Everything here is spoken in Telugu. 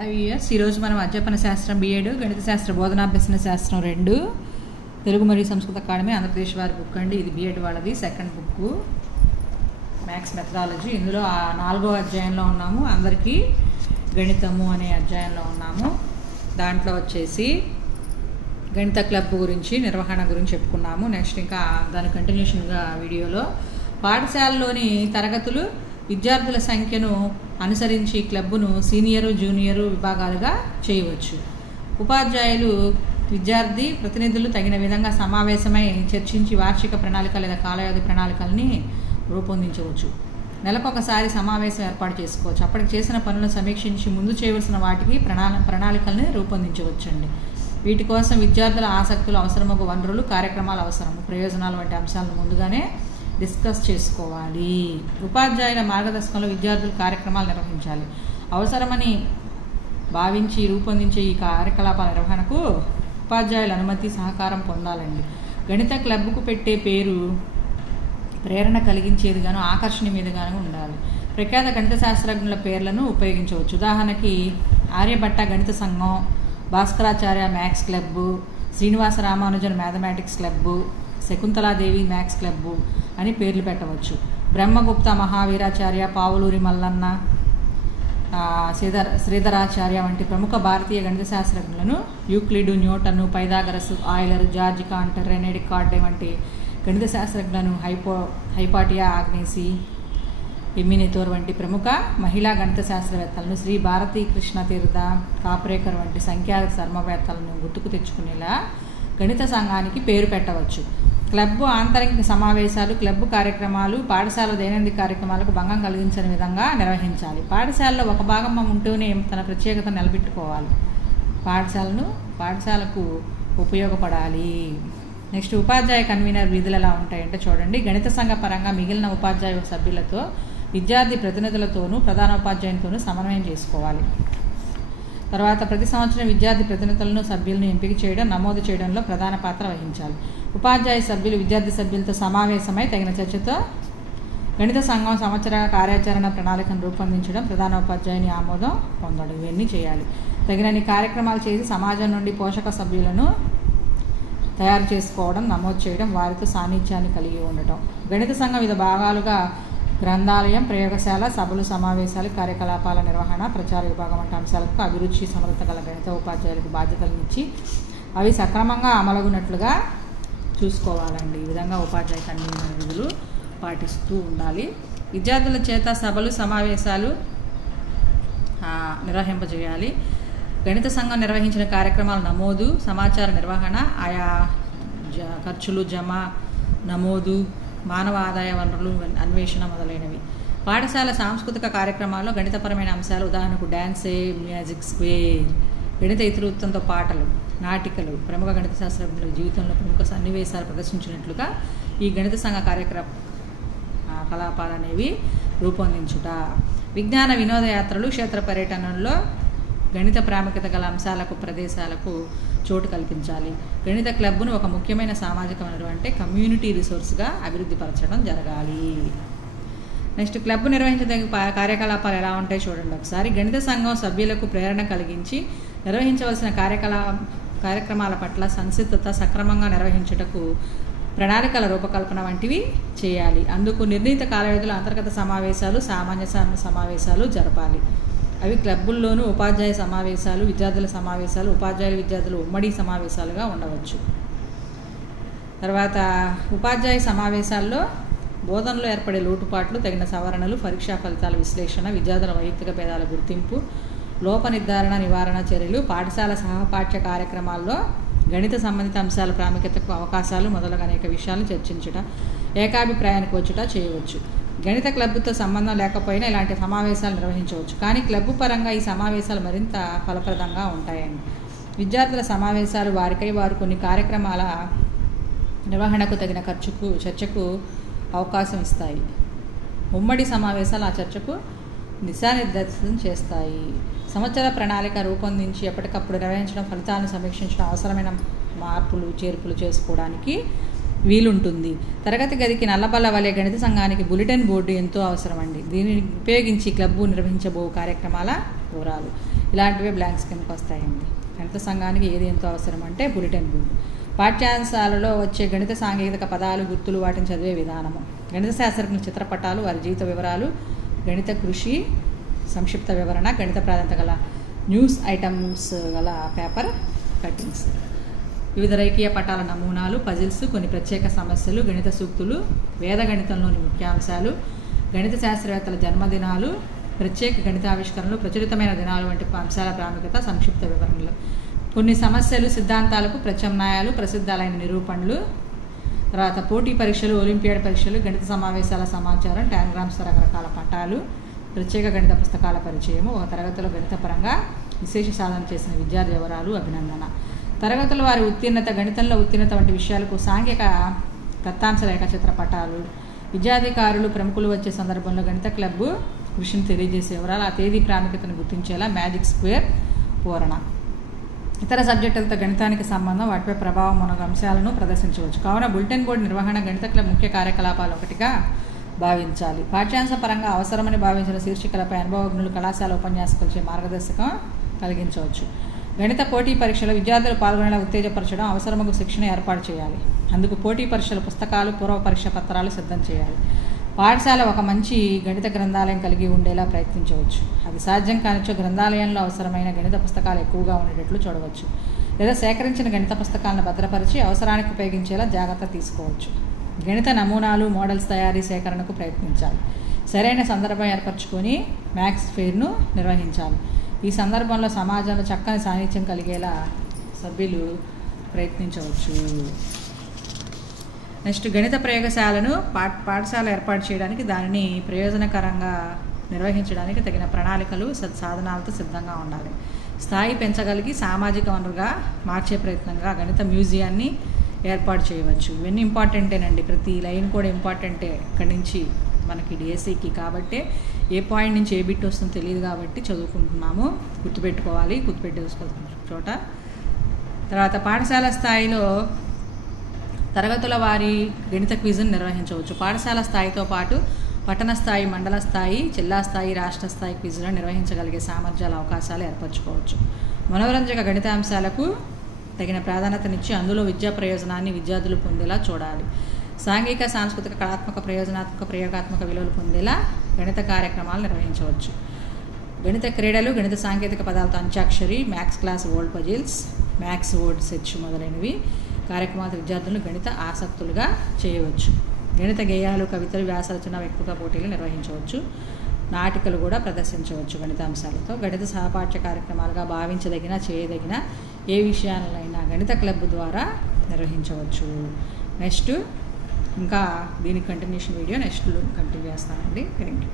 ఇయర్స్ ఈరోజు మనం అధ్యాపన శాస్త్రం B.Ed, గణిత శాస్త్ర బోధనాభ్యసన శాస్త్రం 2 తెలుగు మరియు సంస్కృత అకాడమీ ఆంధ్రప్రదేశ్ వారి బుక్ అండి. ఇది B.Ed వాళ్ళది సెకండ్ బుక్, మ్యాథ్స్ మెథడాలజీ. ఇందులో 4వ అధ్యాయంలో ఉన్నాము. అందరికీ గణితము అనే అధ్యాయంలో ఉన్నాము. దాంట్లో వచ్చేసి గణిత క్లబ్ గురించి, నిర్వహణ గురించి చెప్పుకున్నాము. నెక్స్ట్ ఇంకా దాని కంటిన్యూషన్గా వీడియోలో పాఠశాలలోని తరగతులు విద్యార్థుల సంఖ్యను అనుసరించి క్లబ్ను సీనియరు, జూనియరు విభాగాలుగా చేయవచ్చు. ఉపాధ్యాయులు విద్యార్థి ప్రతినిధులు తగిన విధంగా సమావేశమై చర్చించి వార్షిక ప్రణాళిక లేదా కాలవ్యవధి ప్రణాళికల్ని రూపొందించవచ్చు. నెలకొకసారి సమావేశం ఏర్పాటు చేసుకోవచ్చు. అప్పటికి చేసిన పనులను సమీక్షించి ముందు చేయవలసిన వాటికి ప్రణాళికల్ని రూపొందించవచ్చండి. వీటి కోసం విద్యార్థుల ఆసక్తులు, అవసరమగు వనరులు, కార్యక్రమాలు అవసరము, ప్రయోజనాలు వంటి అంశాలను ముందుగానే డిస్కస్ చేసుకోవాలి. ఉపాధ్యాయుల మార్గదర్శకంలో విద్యార్థులు కార్యక్రమాలు నిర్వహించాలి. అవసరమని భావించి రూపొందించే ఈ కార్యకలాపాల నిర్వహణకు ఉపాధ్యాయుల అనుమతి, సహకారం పొందాలండి. గణిత క్లబ్కు పెట్టే పేరు ప్రేరణ కలిగించేదిగాను, ఆకర్షణీయమైనదిగాను ఉండాలి. ప్రఖ్యాత గణిత శాస్త్రజ్ఞుల పేర్లను ఉపయోగించవచ్చు. ఉదాహరణకి ఆర్యభట్ట గణిత సంఘం, Bhaskaracharya maths club, Srinivasa Ramanujan mathematics club, Shakuntala Devi maths club అని పేర్లు పెట్టవచ్చు. బ్రహ్మగుప్త మహావీరాచార్య, పావులూరి మల్లన్న, శ్రీధరాచార్య వంటి ప్రముఖ భారతీయ గణిత శాస్త్రజ్ఞులను Euclid, Newton, Pythagoras, Euler, George Cantor, Rene Descartes వంటి గణిత శాస్త్రజ్ఞులను హైపాటియా ఆగ్నేసి, ఎమ్మినితోర్ వంటి ప్రముఖ మహిళా గణిత శాస్త్రవేత్తలను, శ్రీ భారతీ కృష్ణ తీర్థ, కాప్రేకర్ వంటి సంఖ్యా శర్మవేత్తలను గుర్తుకు తెచ్చుకునేలా గణిత సంఘానికి పేరు పెట్టవచ్చు. క్లబ్ ఆంతరిక సమావేశాలు, క్లబ్ కార్యక్రమాలు పాఠశాల దైనందిక కార్యక్రమాలకు భంగం కలిగించని విధంగా నిర్వహించాలి. పాఠశాలలో ఒక భాగం ఉంటూనే తన ప్రత్యేకతను నిలబెట్టుకోవాలి. పాఠశాలకు ఉపయోగపడాలి. నెక్స్ట్ ఉపాధ్యాయ కన్వీనర్ విధులు ఎలా ఉంటాయంటే చూడండి. గణిత సంఘ పరంగా మిగిలిన ఉపాధ్యాయ సభ్యులతో, విద్యార్థి ప్రతినిధులతోనూ, ప్రధానోపాధ్యాయునితోనూ సమన్వయం చేసుకోవాలి. తర్వాత ప్రతి సంవత్సరం విద్యార్థి ప్రతినిధులను, సభ్యులను ఎంపిక చేయడం, నమోదు చేయడంలో ప్రధాన పాత్ర వహించాలి. ఉపాధ్యాయ సభ్యులు విద్యార్థి సభ్యులతో సమావేశమై తగిన చర్చతో గణిత సంఘం సంవత్సర కార్యాచరణ ప్రణాళికను రూపొందించడం, ప్రధానోపాధ్యాయుని ఆమోదం పొందడం, ఇవన్నీ చేయాలి. తగినన్ని కార్యక్రమాలు చేసి సమాజం నుండి పోషక సభ్యులను తయారు చేసుకోవడం, నమోదు చేయడం, వారితో సాన్నిధ్యాన్ని కలిగి ఉండటం. గణిత సంఘం వివిధ భాగాలుగా గ్రంథాలయం, ప్రయోగశాల, సభలు, సమావేశాలు, కార్యకలాపాల నిర్వహణ, ప్రచార విభాగం వంటి అంశాలకు అభిరుచి, సమర్థత గల గణిత ఉపాధ్యాయులకు బాధ్యతలను ఇచ్చి అవి సక్రమంగా అమలగునట్లుగా చూసుకోవాలండి. ఈ విధంగా ఉపాధ్యాయ కన్వీనర్ విధులు పాటిస్తూ ఉండాలి. విద్యార్థుల చేత సభలు, సమావేశాలు నిర్వహింపజేయాలి. గణిత సంఘం నిర్వహించిన కార్యక్రమాల నమోదు, సమాచార నిర్వహణ, ఆయా ఖర్చులు జమ, నమోదు, మానవ ఆదాయ వనరులు అన్వేషణ మొదలైనవి. పాఠశాల సాంస్కృతిక కార్యక్రమాల్లో గణితపరమైన అంశాలు, ఉదాహరణకు డ్యాన్సే, మ్యూజిక్ స్క్వేర్, గణిత ఇతివృత్తంతో పాటలు, నాటికలు, ప్రముఖ గణిత శాస్త్రజ్ఞుల జీవితంలో ప్రముఖ సన్నివేశాలు ప్రదర్శించినట్లుగా ఈ గణిత సంఘ కార్యకలాపాలు అనేవి రూపొందించుట. విజ్ఞాన వినోదయాత్రలు, క్షేత్ర పర్యటనల్లో గణిత ప్రాముఖ్యత గల అంశాలకు, ప్రదేశాలకు చోటు కల్పించాలి. గణిత క్లబ్ను ఒక ముఖ్యమైన సామాజిక వనరు అంటే కమ్యూనిటీ రిసోర్స్గా అభివృద్ధి పరచడం జరగాలి. నెక్స్ట్ క్లబ్ నిర్వహించదగిన కార్యకలాపాలు ఎలా ఉంటాయి చూడండి ఒకసారి. గణిత సంఘం సభ్యులకు ప్రేరణ కలిగించి నిర్వహించవలసిన కార్యక్రమాల పట్ల సంసిద్ధత, సక్రమంగా నిర్వహించుటకు ప్రణాళికల రూపకల్పన వంటివి చేయాలి. అందుకు నిర్ణీత కాలవ్యధిలో అంతర్గత సమావేశాలు, సామాన్య సమావేశాలు జరపాలి. అవి క్లబ్బుల్లోనూ ఉపాధ్యాయ సమావేశాలు, విద్యార్థుల సమావేశాలు, ఉపాధ్యాయుల విద్యార్థుల ఉమ్మడి సమావేశాలుగా ఉండవచ్చు. తర్వాత ఉపాధ్యాయ సమావేశాల్లో బోధనలో ఏర్పడే లోటుపాట్లు, తగిన సవరణలు, పరీక్షా ఫలితాల విశ్లేషణ, విద్యార్థుల వైయక్తిక భేదాల గుర్తింపు, లోప నిర్ధారణ, నివారణ చర్యలు, పాఠశాల సహపాఠ్య కార్యక్రమాల్లో గణిత సంబంధిత అంశాల ప్రాముఖ్యతకు అవకాశాలు మొదలగు అనేక విషయాలను చర్చించడం, ఏకాభిప్రాయానికి వచ్చుట చేయవచ్చు. గణిత క్లబ్తో సంబంధం లేకపోయినా ఇలాంటి సమావేశాలు నిర్వహించవచ్చు. కానీ క్లబ్బు పరంగా ఈ సమావేశాలు మరింత ఫలప్రదంగా ఉంటాయండి. విద్యార్థుల సమావేశాలు వారికై వారు కొన్ని కార్యక్రమాల నిర్వహణకు తగిన చర్చకు అవకాశం ఇస్తాయి. ఉమ్మడి సమావేశాలు ఆ చర్చకు దిశానిర్దేశం చేస్తాయి. సంవత్సర ప్రణాళిక రూపొందించి ఎప్పటికప్పుడు నిర్వహించడం, ఫలితాలను సమీక్షించడం, అవసరమైన మార్పులు చేర్పులు చేసుకోవడానికి వీలుంటుంది. తరగతి గదికి నల్లబల్ల వలె గణిత సంఘానికి బులెటిన్ బోర్డు ఎంతో అవసరం అండి. దీనిని ఉపయోగించి క్లబ్బు నిర్వహించబో కార్యక్రమాల వివరాలు ఇలాంటివే బ్లాంక్స్ కిందకి వస్తాయండి. గణిత సంఘానికి ఏది ఎంతో అవసరం అంటే బులెటిన్ బోర్డు. పాఠ్యాంశాలలో వచ్చే గణిత సాంకేతిక పదాలు, గుర్తులు, వాటిని చదివే విధానము, గణిత శాస్త్రజ్ఞుల చిత్రపటాలు, వారి జీవిత వివరాలు, గణిత కృషి సంక్షిప్త వివరణ, గణిత ప్రాధాన్యత గల న్యూస్ ఐటమ్స్ గల పేపర్ కటింగ్స్, వివిధ రేఖీయ పటాల నమూనాలు, పజిల్స్, కొన్ని ప్రత్యేక సమస్యలు, గణిత సూక్తులు, వేద గణితంలోని ముఖ్యాంశాలు, గణిత శాస్త్రవేత్తల జన్మదినాలు, ప్రత్యేక గణితావిష్కరణలు, ప్రచురితమైన దినాలు వంటి అంశాల ప్రాముఖ్యత, సంక్షిప్త వివరణలు, కొన్ని సమస్యలు, సిద్ధాంతాలకు ప్రత్యామ్నాయాలు, ప్రసిద్ధాలైన నిరూపణలు, తర్వాత పోటీ పరీక్షలు, ఒలింపియాడ్ పరీక్షలు, గణిత సమావేశాల సమాచారం, టాంగ్రామ్స్, రకరకాల పటాలు, ప్రత్యేక గణిత పుస్తకాల పరిచయము, ఒక తరగతిలో గణితపరంగా విశేష సాధన చేసిన విద్యార్థి వివరాలు, అభినందన, తరగతుల వారి ఉత్తీర్ణత, గణితంలో ఉత్తీర్ణత వంటి విషయాలకు సాంఘిక దత్తాంశ రేఖాచిత్ర పటాలు, విద్యాధికారులు ప్రముఖులు వచ్చే సందర్భంలో గణిత క్లబ్ కృషిని తెలియజేసే వివరాలు, ఆ తేదీ ప్రాముఖ్యతను గుర్తించేలా మ్యాజిక్ స్క్వేర్ పూరణ, ఇతర సబ్జెక్టులతో గణితానికి సంబంధం, వాటిపై ప్రభావం మొదలగు అంశాలను ప్రదర్శించవచ్చు. కావున బులెటిన్ బోర్డు నిర్వహణ గణిత క్లబ్ ముఖ్య కార్యకలాపాలు ఒకటిగా భావించాలి. పాఠ్యాంశ పరంగా అవసరమని భావించిన శీర్షికలపై అనుభవజ్ఞులు, కళాశాల ఉపన్యాసకులచే మార్గదర్శకం కలిగించవచ్చు. గణిత పోటీ పరీక్షలో విద్యార్థులు పాల్గొనేలా ఉత్తేజపరచడం, అవసరమగు శిక్షణ ఏర్పాటు చేయాలి. అందుకు పోటీ పరీక్షల పుస్తకాలు, పూర్వ పరీక్ష పత్రాలు సిద్ధం చేయాలి. పాఠశాల ఒక మంచి గణిత గ్రంథాలయం కలిగి ఉండేలా ప్రయత్నించవచ్చు. అది సాధ్యం కానిచో గ్రంథాలయంలో అవసరమైన గణిత పుస్తకాలు ఎక్కువగా ఉండేటట్లు చూడవచ్చు. లేదా సేకరించిన గణిత పుస్తకాలను భద్రపరిచి అవసరానికి ఉపయోగించేలా జాగ్రత్త తీసుకోవచ్చు. గణిత నమూనాలు, మోడల్స్ తయారీ, సేకరణకు ప్రయత్నించాలి. సరైన సందర్భం ఏర్పరచుకొని మ్యాథ్స్ ఫెయిర్ను నిర్వహించాలి. ఈ సందర్భంలో సమాజంలో చక్కని సాన్నిధ్యం కలిగేలా సభ్యులు ప్రయత్నించవచ్చు. నెక్స్ట్, గణిత ప్రయోగశాలను పాఠశాల ఏర్పాటు చేయడానికి, దానిని ప్రయోజనకరంగా నిర్వహించడానికి తగిన ప్రణాళికలు, సాధనాలతో సిద్ధంగా ఉండాలి. స్థాయి పెంచగలిగి సామాజిక వనరుగా మార్చే ప్రయత్నంగా గణిత మ్యూజియాన్ని ఏర్పాటు చేయవచ్చు. ఇవన్నీ ఇంపార్టెంటేనండి, ప్రతి లైన్ కూడా ఇంపార్టెంటే. ఇక్కడి నుంచి మనకి డిఎస్సికి కాబట్టి ఏ పాయింట్ నుంచి ఏ బిట్ వస్తుందో తెలియదు కాబట్టి చదువుకుంటున్నాము, గుర్తుపెట్టుకోవాలి, గుర్తుపెట్టేసుకోవాల్సిన చోట. తర్వాత పాఠశాల స్థాయిలో తరగతుల వారి గణిత క్విజ్ను నిర్వహించవచ్చు. పాఠశాల స్థాయితో పాటు పట్టణ స్థాయి, మండల స్థాయి, జిల్లా స్థాయి, రాష్ట్ర స్థాయి క్విజ్లను నిర్వహించగలిగే సామర్థ్యాల అవకాశాలు ఏర్పరచుకోవచ్చు. మనోరంజక గణితాంశాలకు తగిన ప్రాధాన్యతనిచ్చి అందులో విద్యా ప్రయోజనాన్ని విద్యార్థులు పొందేలా చూడాలి. సాంఘిక, సాంస్కృతిక, కళాత్మక, ప్రయోజనాత్మక, ప్రయోగాత్మక విలువలు పొందేలా గణిత కార్యక్రమాలు నిర్వహించవచ్చు. గణిత క్రీడలు, గణిత సాంకేతిక పదాలతో antakshari, maths class, word puzzles, maths word search మొదలైనవి కార్యక్రమాలు విద్యార్థులను గణిత ఆసక్తులుగా చేయవచ్చు. గణిత గేయాలు, కవితలు, వ్యాసరచన, వ్యక్తిత్వ పోటీలు నిర్వహించవచ్చు. నాటికలు కూడా ప్రదర్శించవచ్చు. గణితాంశాలతో గణిత సహపాఠ్య కార్యక్రమాలుగా భావించదగిన, చేయదగిన ఏ విషయాలైనా గణిత క్లబ్ ద్వారా నిర్వహించవచ్చు. నెక్స్ట్ ఇంకా దీని కంటిన్యూషన్ వీడియో నెక్స్ట్ కంటిన్యూ చేస్తానండి. Thank you.